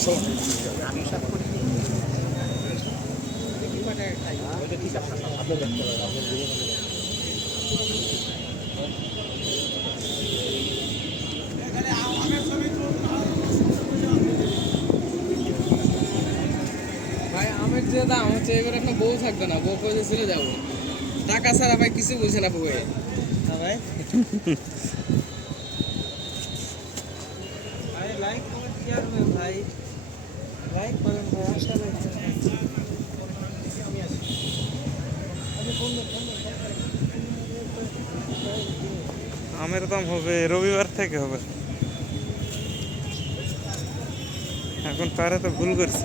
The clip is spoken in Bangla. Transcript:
আমি সব করি ভাই আমের যে দাম হচ্ছে এবার একটা বউ থাকবে না, বউ কইছে চলে যাবো, টাকা ছাড়া ভাই কিছু বুঝে না বউয়ে। ভাই ভাই লাইক কমেন্ট শেয়ার করবেন ভাই, লাইক করেন ভাই, আসলে আমের দাম হবে রবিবার থেকে হবে, এখন তারা তো ভুল করছে।